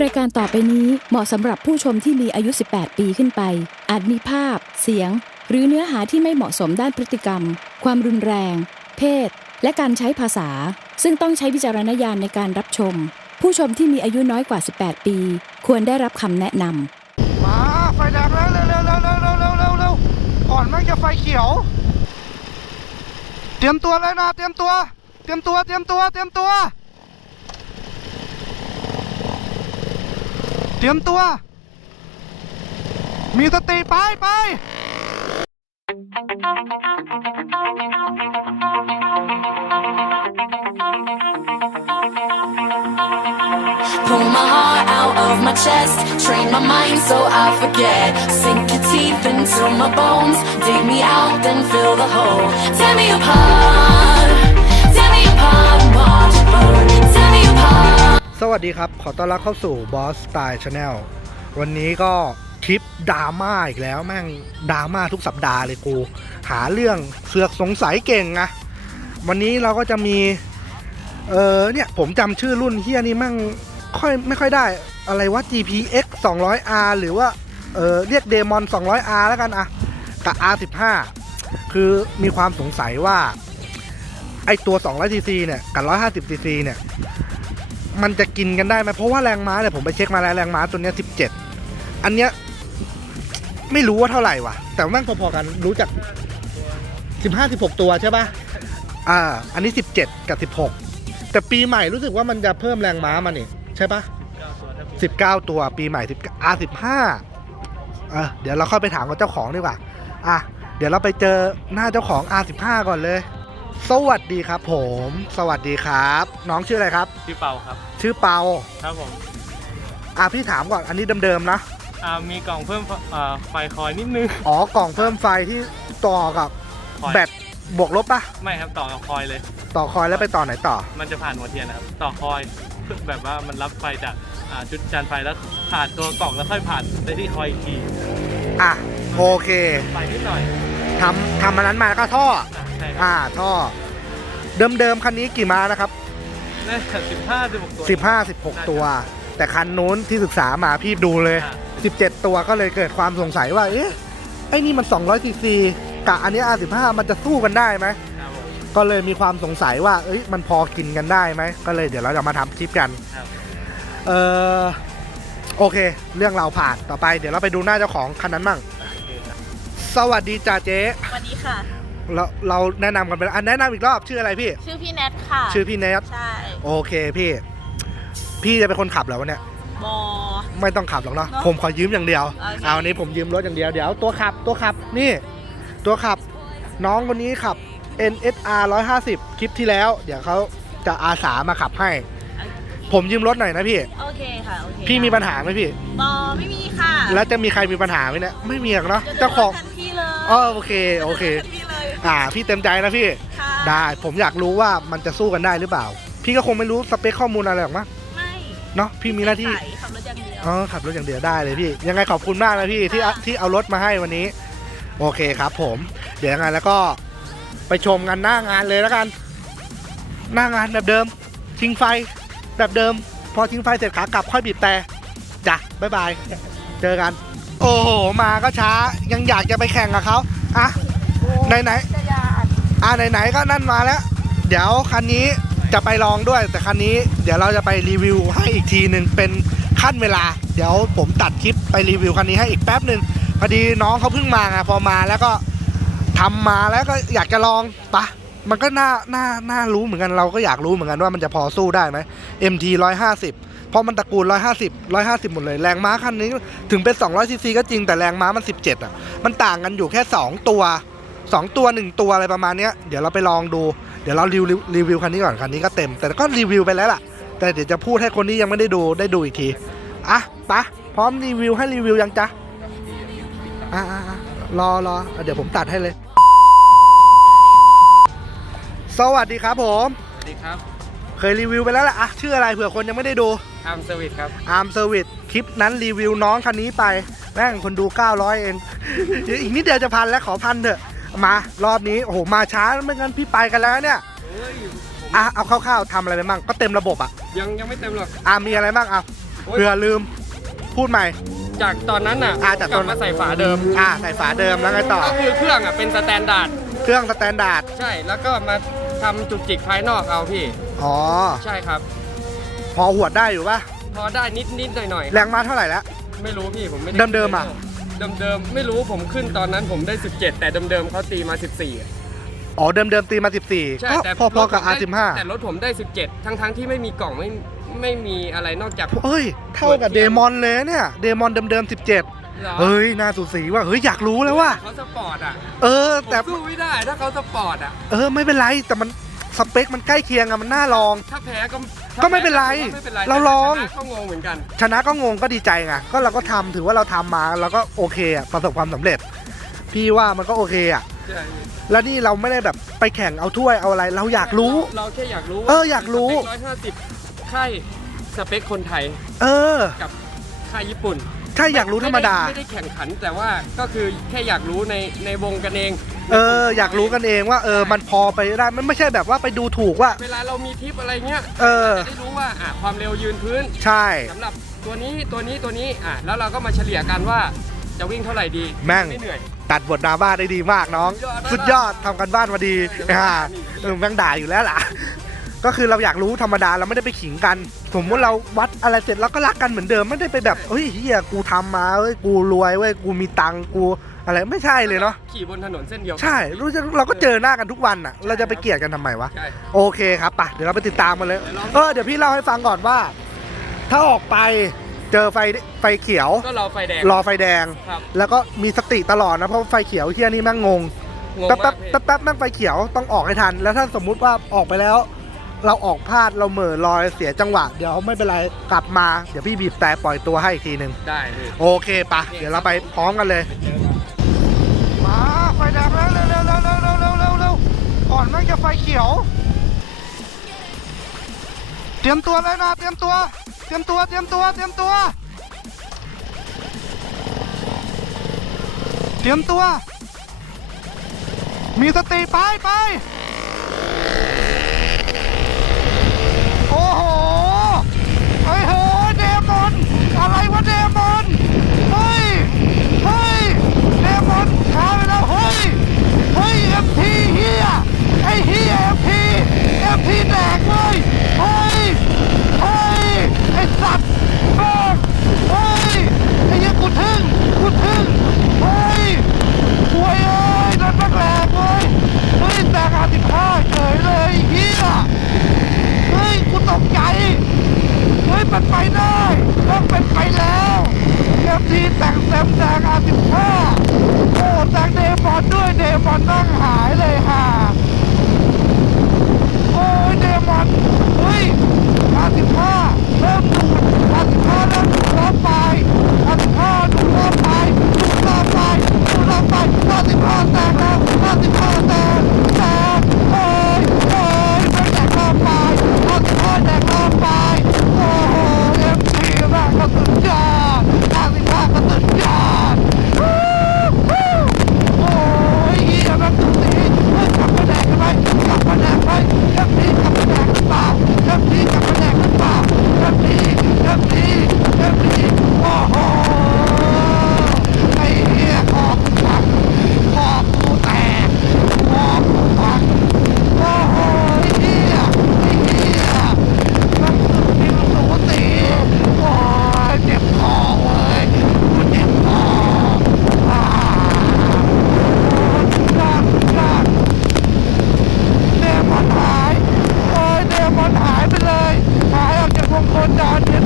รายการต่อไปนี้เหมาะสำหรับผู้ชมที่มีอายุ 18 ปีขึ้นไป อาจมีภาพ เสียง หรือเนื้อหาที่ไม่เหมาะสมด้านพฤติกรรม ความรุนแรง เพศ และการใช้ภาษา ซึ่งต้องใช้วิจารณญาณในการรับชม ผู้ชมที่มีอายุน้อยกว่า 18 ปี ควรได้รับคำแนะนำมาไฟแดงแล้วเร็วเร็วเร็วเร็วเร็วเร็วเร็วเร็วก่อนม่งจะไฟเขียว เตรียมตัวเลยนะ เตรียมตัว เตรียมตัว เตรียมตัว เตรียมตัว เตรียมตัว มีสติไปไป Pull my heart out of my chest, train my mind so I forget. Sink your teeth into my bones, dig me out, then fill the hole. Tear me apart, วัสดีครับ ขอต้อนรับเข้าสู่ Boss Style Channel วันนี้ก็คลิปดราม่าอีกแล้วแม่งดราม่าทุกสัปดาห์เลยกู หาเรื่องเสือกสงสัยเก่งอะวันนี้เราก็จะมี เออเนี่ย ผมจำชื่อรุ่นเฮียนี่มั่งค่อยไม่ค่อยได้อะไรว่า GPX 200R หรือว่า เออเรียก Demon 200R แล้วกันอะกับ R15 คือมีความสงสัยว่า ไอตัว 200cc เนี่ย กับ 150cc เนี่ย มันจะกินกันได้ไหมเพราะว่าแรงม้าเนี่ยผมไปเช็คมาแล้วแรงม้าตัวเนี้ย17อันเนี้ยไม่รู้ว่าเท่าไหร่ว่ะแต่แม่งพอๆกันรู้จัก15 16ตัวใช่ปะอ่า อันนี้17กับ16แต่ปีใหม่รู้สึกว่ามันจะเพิ่มแรงม้ามานี่ใช่ปะ19ตัวปีใหม่10อ่า15อะเดี๋ยวเราเข้าไปถามกับเจ้าของดีกว่า อะ เดี๋ยวเราไปเจอหน้าเจ้าของ R15 ก่อนเลย สวัสดีครับผม สวัสดีครับ น้องชื่ออะไรครับ พี่เปาครับ ชื่อเปาครับผมอะพี่ถามก่อนอันนี้เดิมๆนะอ่ามีกล่องเพิ่มอ่าไฟคอยนิดนึงอ๋อกล่องเพิ่มไฟที่ต่อกับคอยแบตบวกลบปะไม่ครับต่อกับคอยเลย ต่อคอยแล้วไปต่อไหนต่อ มันจะผ่านหัวเทียนนะครับ ต่อคอยแบบว่ามันรับไฟจากอ่าชุดจานไฟแล้วผ่านตัวกล่องแล้วค่อยผ่านไปที่คอยอีกทีอะโอเค ไฟนิดหน่อยทำทำมันนั้นมาแล้วก็ท่อ อะใช่ครับอ่าท่อ เดิมๆคันนี้กี่ม้านะครับ น่าจะสิบห้าสิบหกตัว15 16 ตัว แต่คันนู้นที่ศึกษามาพี่ดูเลยอะ17 ตัวก็เลยเกิดความสงสัยว่า เอ๊ะ ไอ้นี่มัน200ซีซีกับอันนี้ R15 มันจะสู้กันได้ไหม ครับผมก็เลยมีความสงสัยว่า เอ้ย มันพอกินกันได้ไหม ก็เลยเดี๋ยวเราจะมาทำคลิปกัน ครับเออโอเค เรื่องเราผ่านต่อไป เดี๋ยวเราไปดูหน้าเจ้าของคันนั้นมั่ง สวัสดีจ่าเจ๊สวัสดีค่ะ เราเราแนะนำกันไปแล้วอันแนะนำอีกรอบชื่ออะไรพี่ ชื่อพี่แนทค่ะชื่อพี่เนทใช่โอเคพี่ พี่จะเป็นคนขับเหรอวะเนี่ยบอไม่ต้องขับหรอกเนาะ เนอะผมขอยืมอย่างเดียว โอเค เอาวันนี้ผมยืมรถอย่างเดียว เดี๋ยวตัวขับตัวขับนี่ ตัวขับน้องคนนี้ขับ NSR 150 คลิปที่แล้ว เดี๋ยวเขาจะอาสามาขับให้ ผมยืมรถหน่อยนะพี่ โอเคค่ะโอเคพี่มีปัญหาไหมพี่บอไม่มีค่ะแล้วจะมีใครมีปัญหาไหมเนี่ย ไม่มีหรอกเนาะดี๋ยวเจ้าของ ทันทีเลยอ๋อโอเค โอเคทันทีเลย อ่าพี่เต็มใจนะพี่ ค่ะได้ผมอยากรู้ว่ามันจะสู้กันได้หรือเปล่า พี่ก็คงไม่รู้สเปคข้อมูลอะไรหรอกมั้งไม่เนาะพี่มีหน้าที่ ใส่ขับรถอย่างเดียว อ๋อขับรถอย่างเดียวได้เลยพี่ ยังไงขอบคุณมากนะพี่ที่ค่ะ ที่เอารถมาให้วันนี้ โอเคครับผม เดี๋ยวยังไงแล้วก็ไปชมกันหน้างานเลยแล้วกัน หน้างานแบบเดิม ทิ้งไฟแบบเดิม พอทิ้งไฟเสร็จขากลับค่อยบีบแต่จ้ะบ๊ายบาย เจอกัน โอ้โห มาก็ช้ายังอยากจะไปแข่งกับเขาอะ ไหนไหนอะไหนๆก็นั่นมาแล้ว เดี๋ยวคันนี้จะไปลองด้วย แต่คันนี้เดี๋ยวเราจะไปรีวิวให้อีกทีหนึ่งเป็นขั้นเวลา เดี๋ยวผมตัดคลิปไปรีวิวคันนี้ให้อีกแป๊บหนึ่งพอดีน้องเขาเพิ่งมาไงพอมาแล้วก็ทำมาแล้วก็อยากจะลองปะมันก็น่าน่าน่ารู้เหมือนกันเราก็อยากรู้เหมือนกันว่ามันจะพอสู้ได้ไหม MT 150 เพราะมันตระกูล 150 150 หมดเลย แรงม้าคันนี้ถึงเป็น200ซีซีก็จริงแต่แรงม้ามัน 17 อะ มันต่างกันอยู่แค่ 2 ตัว 2 ตัว 1 ตัวอะไรประมาณเนี้ยเดี๋ยวเราไปลองดูเดี๋ยวเรารีวิวรีวิวคันนี้ก่อนคันนี้ก็เต็ม แต่ก็รีวิวไปแล้วล่ะ แต่เดี๋ยวจะพูดให้คนที่ยังไม่ได้ดูได้ดูอีกทีอะปะพร้อมรีวิวให้รีวิวยังจ๊ะอะอะอะรอรออะเดี๋ยวผมตัดให้เลย สวัสดีครับผมสวัสดีครับ เคยรีวิวไปแล้วแหละอะชื่ออะไรเผื่อคนยังไม่ได้ดูอาร์มเซอร์วิสครับอาร์มเซอร์วิสคลิปนั้นรีวิวน้องคันนี้ไปแม่งคนดู 900 เองอีกนิดเดียวจะพันแล้วขอพันเถอะ มารอบนี้โอ้โหมาช้าไม่งั้นพี่ไปกันแล้วเนี่ยเฮ้ยอะเอาคร่าวๆทำอะไรไปบ้างก็เต็มระบบอะยังยังไม่เต็มหรอก อะมีอะไรบ้างอะเผื่อลืม พูดใหม่ จากตอนนั้นอะอ่าจากกตลัอน บมาใส่ฝาเดิม อ่าใส่ฝาเดิมแล้วไงต่อ ก็คือเครื่องอะเป็นสแตนดาร์ดเครื่องสแตนดาร์ดใช่แล้วก็มาทำจุกจิกภายนอกเอาพี่ อ๋อใช่ครับ พอหวดได้อยู่ปะพอได้นิดนิดหน่อยหน่อยๆแรงมาเท่าไหร่แล้ว ไม่รู้พี่ผมไม่ได้เดิมๆอะเดิม เดิมๆ ไม่รู้ผมขึ้นตอนนั้นผมได้ 17 แต่เดิมเดิมๆเขาตีมา 14อะอ๋อเดิมเดิมๆตีมา 14ใช่ก็แต่พอๆกับ รถผมได้ R15 แต่รถผมได้ 17ทั้งทั้งๆที่ไม่มีกล่องไม่ไม่มีอะไรนอกจากเฮ้ย เท่ากับเดมอนเลยนะเนี่ยเดมอนเดิมเดิมๆ17หรอเฮ้ยน่าสูสีว่ะเฮ้ยอยากรู้แล้วว่าเขาสปอร์ตอะเออผมแต่สู้ไม่ได้ถ้าเขาสปอร์ตอะ เออไม่เป็นไรแต่มัน สเปคมันใกล้เคียงอะมันน่าลอง ถ้าแพ้ก็ก็ไม่เป็นไรถ้าแพ้ก็ไม่เป็นไรเราลอง แต่ชนะก็งงเหมือนกัน ชนะก็งงก็ดีใจไงก็เราก็ทำถือว่าเราทำมาเราก็โอเคอะประสบความสำเร็จ พี่ว่ามันก็โอเคอะใช่แล้วนี่เราไม่ได้แบบไปแข่งเอาถ้วยเอาอะไร เราอยากรู้ เราแค่อยากรู้เอออยากรู้ สเปคร้อยห้าสิบค่ายสเปคคนไทยเออ กับค่ายญี่ปุ่น ใช่อยากรู้ธรรมดาไม่ได้แข่งขันแต่ว่าก็คือแค่อยากรู้ในในวงกันเองเออ อยากรู้กันเองว่าเออมันพอไปได้มันไม่ใช่แบบว่าไปดูถูกว่า เวลาเรามีทริปอะไรเงี้ยเออ จะได้รู้ว่าอะความเร็วยืนพื้นใช่ สำหรับตัวนี้ตัวนี้ตัวนี้อะแล้วเราก็มาเฉลี่ยกันว่าจะวิ่งเท่าไหร่ดีแม่ง ไม่เหนื่อย ตัดบทดราม่าได้ดีมากน้อง สุสุดดยยออดดทำกันบ้านมาดีอ่าเออแม่งด่าอยู่แล้วล่ะ ก็คือเราอยากรู้ธรรมดาเราไม่ได้ไปขิงกัน สมมติเราวัดอะไรเสร็จเราก็รักกันเหมือนเดิมไม่ได้ไปแบบเฮ้ยเฮียกูทำมาเว้ยกูรวยเว้ยกูมีตังค์กูอะไรไม่ใช่เลยเนาะขี่บนถนนเส้นเดียวกันใช่รู้จะเราก็เจอหน้ากันทุกวันอะ เราจะไปเกลียดกันทำไมวะใช่โอเคครับปะเดี๋ยวเราไปติดตามกันเลยเดี๋ยวลอง เออเดี๋ยวพี่เล่าให้ฟังก่อนว่า ถ้าออกไปเจอไฟไฟเขียว ก็รอไฟแดง รอไฟแดง ครับแล้วก็มีสติตลอดนะเพราะไฟเขียวเที่ยนี่แม่งงงงงแป๊บมาแป๊กบแป๊บแป๊บแม่งไฟเขียวต้องออกให้ทัน แล้วถ้าสมมุติว่าออกไปแล้ว เราออกพลาดเราเหม่อลอยเสียจังหวะ เดี๋ยวไม่เป็นไรกลับมาเดี๋ยวพี่บีบแต่ปล่อยตัวให้อีกทีหนึ่งได้พี่โอเคปะเดี๋ยวเราไปพร้อมกันเลยมาไฟแดงแล้วเร็วเร็วเร็วเร็วเร็วเร็วเร็วเร็วก่อนแม่งจะไฟเขียว เตรียมตัวเลยนะเตรียมตัว เตรียมตัวเตรียมตัวเตรียมตัว เตรียมตัว มีสติไปไป on, on, on.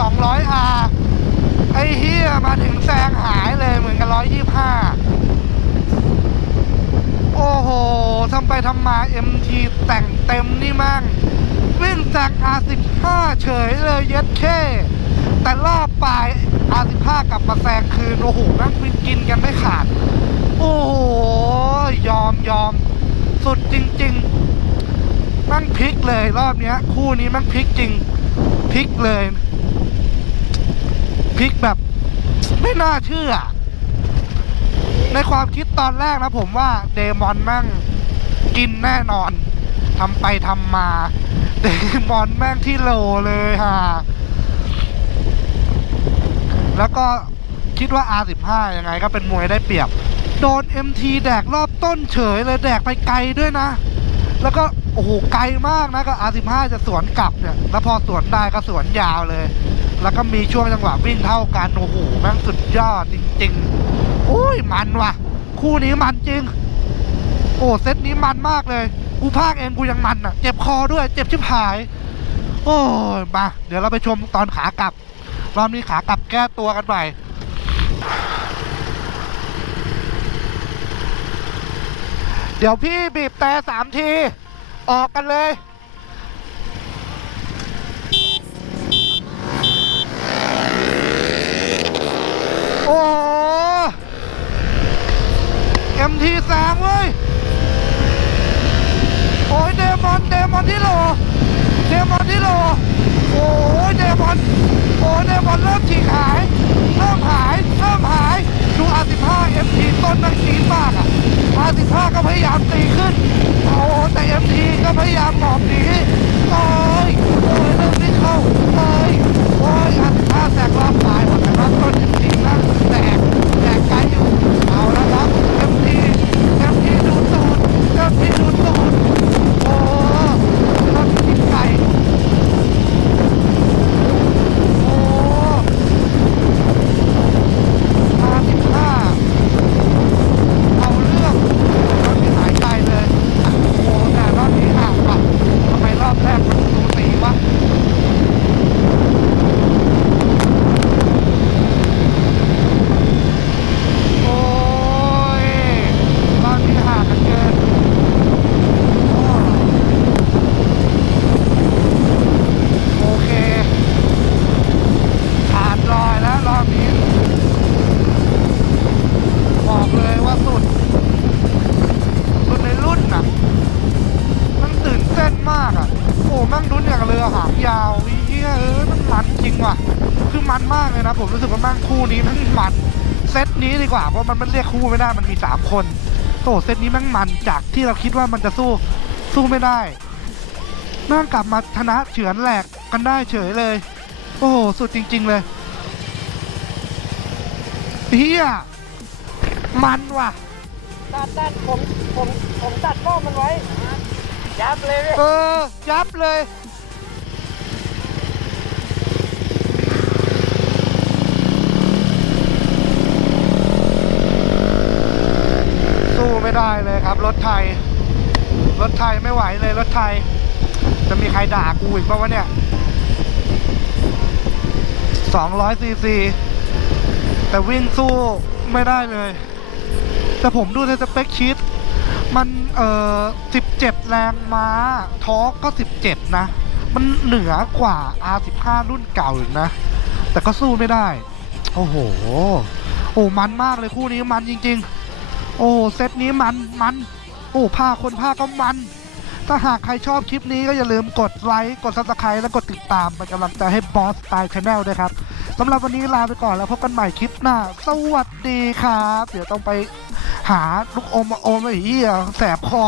200 R ไอ้เฮียมาถึงแซงหายเลยเหมือนกับ 125 โอ้โหทำไปทำมา MT แต่งเต็มนี่มั่งวิ่งแซง R15 เฉยเลยเย็ดเข้แต่รอบปลาย R15 กลับมาแซงคืน โอ้โหแม่งกินกันไม่ขาด โอ้โห ยอมยอม สุดจริง ๆ มั่งพลิกเลยรอบเนี้ย คู่นี้มั่งพลิกจริง พลิกเลย ลิกแบบ ไม่น่าเชื่อ ในความคิดตอนแรกนะผมว่าเดมอนแม่งกินแน่นอนทำไปทำมาเดมอนแม่งที่โลเลยฮะแล้วก็คิดว่า R15 ยังไงก็เป็นมวยได้เปรียบ โดน MT แดกรอบต้นเฉยเลยแดกไปไกลด้วยนะ แล้วก็ โอ้โหไกลมากนะก็ R15 จะสวนกลับเนี่ยแล้วพอสวนได้ก็สวนยาวเลย แล้วก็มีช่วงจังหวะวิ่งเท่ากันโอ้โหแม่งสุดยอดจริงๆโอ้ยมันว่ะ คู่นี้มันจริง โอ้เซตนี้มันมากเลยกูภาคเองกูยังมันอะ เจ็บคอด้วย เจ็บชิบหาย โอ้ยมาเดี๋ยวเราไปชมตอนขากลับรอบนี้ขากลับแก้ตัวกันไปเดี๋ยวพี่บีบแต่สามที ออกกันเลยโอ้เอ็มทีแสงเว้ย โอ้ยเดมอน เดมอนที่โหลเดมอนที่โหลโอ้ยเดมอน โอ้ยเดมอนเริ่มฉีกหาย เริ่มหาย เริ่มหาย ดู R15 MT ต้นนังจีนมากอะ R15 ก็พยายามตีขึ้น โอ้แต่เอ็มดีก็พยายามหมอบหนีโอ้ยโอ้ยเริ่มไม่เข้าโอ้ยโอ้ย R15 แตกรอบตาย กว่าเพราะมันมันเรียกคู่ไม่ได้มันมีสามคนโอ้เซตนี้แม่งมันจากที่เราคิดว่ามันจะสู้สู้ไม่ได้นั่งกลับมาชนะเฉือนแหลกกันได้เฉยเลย โอ้โหสุดจริง ๆ เลยเฮียมันว่ะตัดตัดผมผมผมตัดกล้องมันไว้ ยับเลยพี่เออยับเลย สู้ ไม่ได้เลยครับ รถไทย รถไทยไม่ไหวเลยรถไทย จะมีใครด่ากูอีกป่าวะเนี่ย200ซีซีแต่วิ่งสู้ไม่ได้เลย แต่ผมดูในสเปคชีตมันเอ่อ17แรงม้าทอกก็17นะ มันเหนือกว่า R15 รุ่นเก่าอีกนะ แต่ก็สู้ไม่ได้ โอ้โห โอ้มันมากเลยคู่นี้มันจริง ๆ โอ้เซตนี้มันมันโอ้ภาคคนภาก็มัน ถ้าหากใครชอบคลิปนี้ก็อย่าลืมกดไลค์กดซับสไครต์และกดติดตามเป็นกำลังใจให้บอสไตล์ชาแนลด้วยครับสำหรับวันนี้ลาไปก่อนแล้วพบกันใหม่คลิปหน้า สวัสดีครับ เดี๋ยวต้องไปหาลูกอมมาอมไอ้เหี้ยแสบคอ